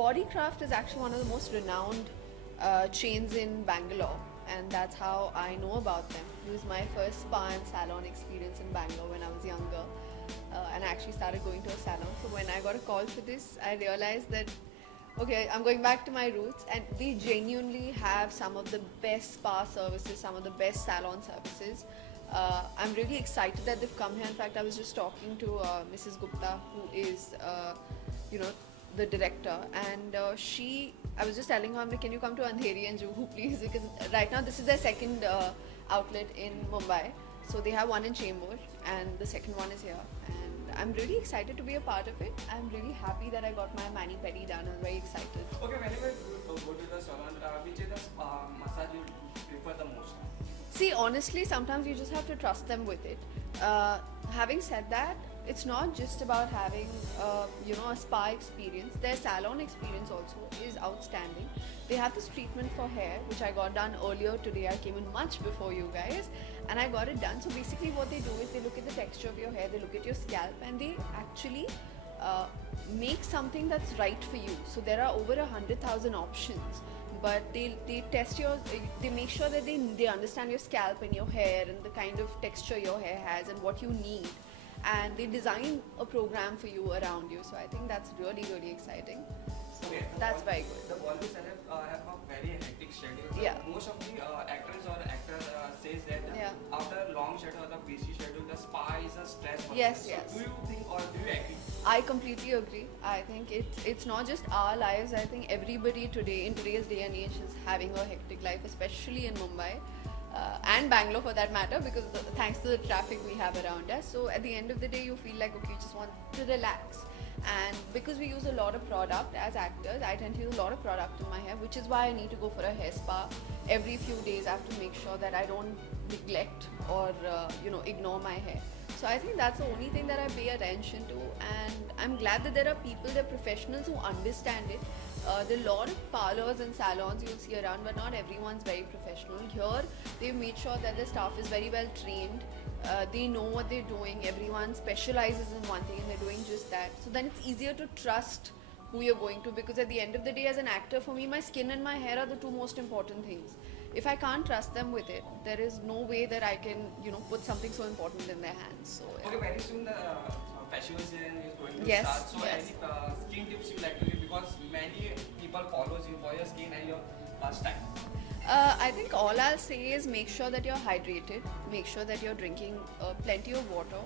Bodycraft is actually one of the most renowned chains in Bangalore, and that's how I know about them. It was my first spa and salon experience in Bangalore when I was younger, and I actually started going to a salon. So when I got a call for this, I realized that okay, I'm going back to my roots, and they genuinely have some of the best spa services, some of the best salon services. I'm really excited that they've come here. In fact, I was just talking to Mrs. Gupta, who is, you know, the director, and I was just telling her, can you come to Andheri and Juhu, please? Because right now this is their second outlet in Mumbai. So they have one in Chembur, and the second one is here. And I'm really excited to be a part of it. I'm really happy that I got my mani-pedi done. I'm very excited. Okay, whenever you go to the salon, which is the massage you prefer the most? See, honestly, sometimes you just have to trust them with it. Having said that, it's not just about having a spa experience. Their salon experience also is outstanding. They have this treatment for hair, which I got done earlier today. I came in much before you guys, and I got it done. So basically what they do is they look at the texture of your hair, they look at your scalp, and they actually make something that's right for you. So there are over 100,000 options, but they test they make sure that they understand your scalp and your hair and the kind of texture your hair has and what you need, and they design a program for you around you. So I think that's really, really exciting. So okay, that's very good. The Bollywood setup have a very hectic schedule. Yeah. Most of the actors or actor says that after a long schedule or the busy schedule, the spa is a stress for Yes, them. yes. So do you think or do you agree? I completely agree. I think it's not just our lives. I think everybody today, in today's day and age, is having a hectic life, especially in Mumbai. And Bangalore for that matter, because thanks to the traffic we have around us. So at the end of the day, you feel like, okay, you just want to relax. And because we use a lot of product as actors, I tend to use a lot of product in my hair, which is why I need to go for a hair spa every few days. I have to make sure that I don't neglect or ignore my hair. So I think that's the only thing that I pay attention to, and I'm glad that there are people, there are professionals who understand it. There are a lot of parlors and salons you'll see around, but not everyone's very professional. Here, they've made sure that the staff is very well trained. They know what they're doing. Everyone specializes in one thing and they're doing just that. So then it's easier to trust who you're going to, because at the end of the day, as an actor, for me, my skin and my hair are the two most important things. If I can't trust them with it, there is no way that I can, put something so important in their hands. So okay, very soon the festival season is going to yes, start. So yes. any skin tips you like to give, because many people follows you for your skin and your style. I think all I'll say is make sure that you're hydrated, make sure that you're drinking plenty of water.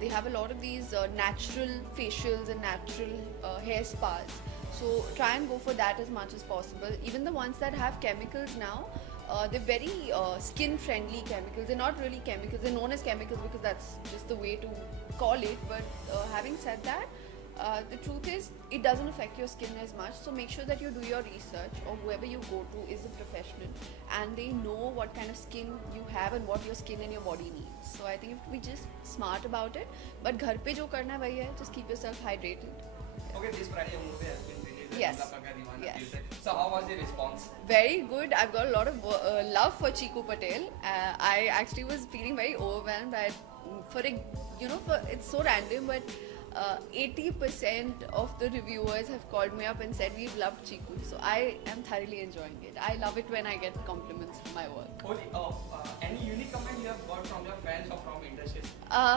They have a lot of these natural facials and natural hair spas. So try and go for that as much as possible. Even the ones that have chemicals now, they're very skin friendly chemicals. They're not really chemicals, they're known as chemicals because that's just the way to call it. But having said that, the truth is it doesn't affect your skin as much. So make sure that you do your research, or whoever you go to is a professional and they know what kind of skin you have and what your skin and your body needs. So I think you have to be just smart about it. But ghar pe jo karna hai wahi hai, just keep yourself hydrated. Okay, this Friday a movie has been released. Yes. Yes. So how was the response? Very good. I've got a lot of love for Chiku Patel. I actually was feeling very overwhelmed by it's so random, but 80% of the reviewers have called me up and said we've loved Chiku. So I am thoroughly enjoying it. I love it when I get compliments for my work. Any unique comment you have got from your fans or from industry?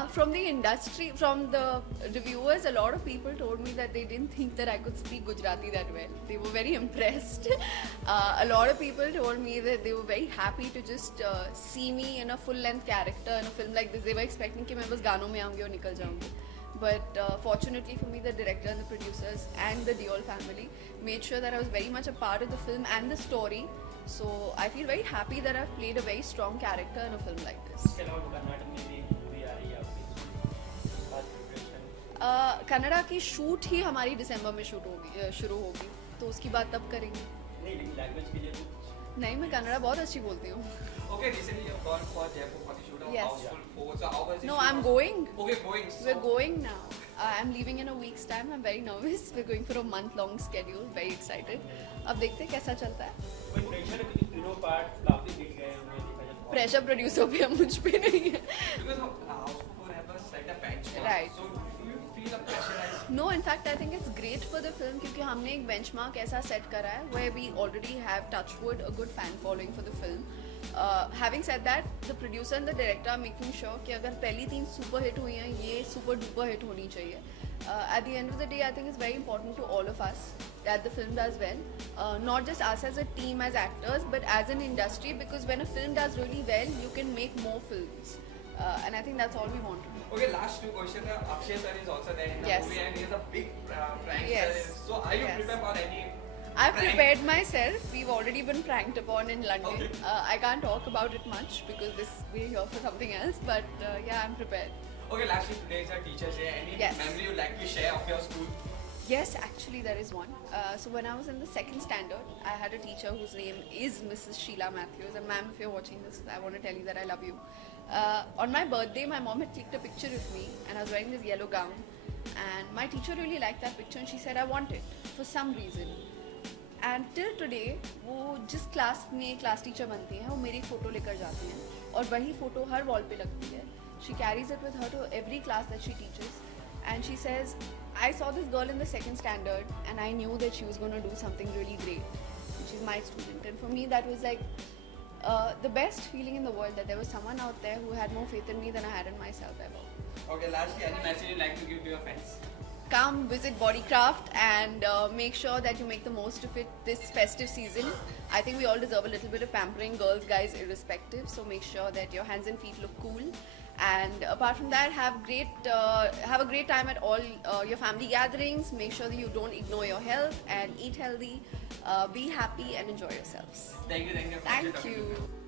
From the industry, from the reviewers, a lot of people told me that they didn't think that I could speak Gujarati that well. They were very impressed. A lot of people told me that they were very happy to just see me in a full-length character in a film like this. They were expecting कि मैं बस गानों में आऊँगी और निकल जाऊँगी. But fortunately for me, the director and the producers and the Deol family made sure that I was very much a part of the film and the story. So I feel very happy that I've played a very strong character in a film like this. Canada की shoot ही हमारी दिसंबर में शुरू होगी, तो उसकी बात तब करेंगे. नहीं, मैं कन्नड़ा बहुत अच्छी बोलती हूँ. Okay, recently you have gone for Jaipur for the shoot of Yes. Houseful 4. So how was the No, shoot? I'm going. Okay, going. We're going now. I'm leaving in a week's time. I'm very nervous. We're going for a month-long schedule. Very excited. अब देखते हैं कैसा चलता है. Pressure producer भी हम मुझ पे नहीं है. Because Houseful 4 have a set a benchmark. Right. So do you feel a pressurized No, in fact, I think it's great for the film क्योंकि हमने एक benchmark ऐसा set करा है where we already have touchwood a good fan following for the film. Having said that, the producer and the director are making sure कि अगर पहली 3 super hit हुई हैं, ये super duper hit होनी चाहिए. At the end of the day, I think it's very important to all of us that the film does well. Not just us as a team, as actors, but as an industry, because when a film does really well, you can make more films. And I think that's all we want to do. Okay, last 2 questions. Akshay sir is also there in the Yes. movie and he is a big prankster. Yes. So are you Yes. prepared for any I've prank? prepared myself. We've already been pranked upon in London. Okay. I can't talk about it much because we're here for something else. But yeah, I'm prepared. Okay, lastly, today is our Teacher's Day. Any Yes. memory you'd like to share of your school? Yes, actually there is one. So when I was in the 2nd standard, I had a teacher whose name is Mrs. Sheila Matthews. And ma'am, if you're watching this, I want to tell you that I love you. On my birthday, my mom had clicked a picture with me and I was wearing this yellow gown. And my teacher really liked that picture and she said, I want it for some reason. And till today, वो जिस class में class teacher बनती हैं वो मेरी photo लेकर जाती हैं और वही फ़ोटो हर वॉल पे लगती है. She carries it with her to every class that she teaches. And she says, I saw this girl in the 2nd standard and I knew that she was going to do something really great. She's my student. And for me, that was like the best feeling in the world, that there was someone out there who had more faith in me than I had in myself ever. Okay, lastly, any message you'd like to give to your friends? Come visit Bodycraft and make sure that you make the most of it this festive season. I think we all deserve a little bit of pampering, girls, guys, irrespective. So make sure that your hands and feet look cool. And apart from that, have a great time at all your family gatherings. Make sure that you don't ignore your health and eat healthy. Be happy and enjoy yourselves. Thank you. Thank you.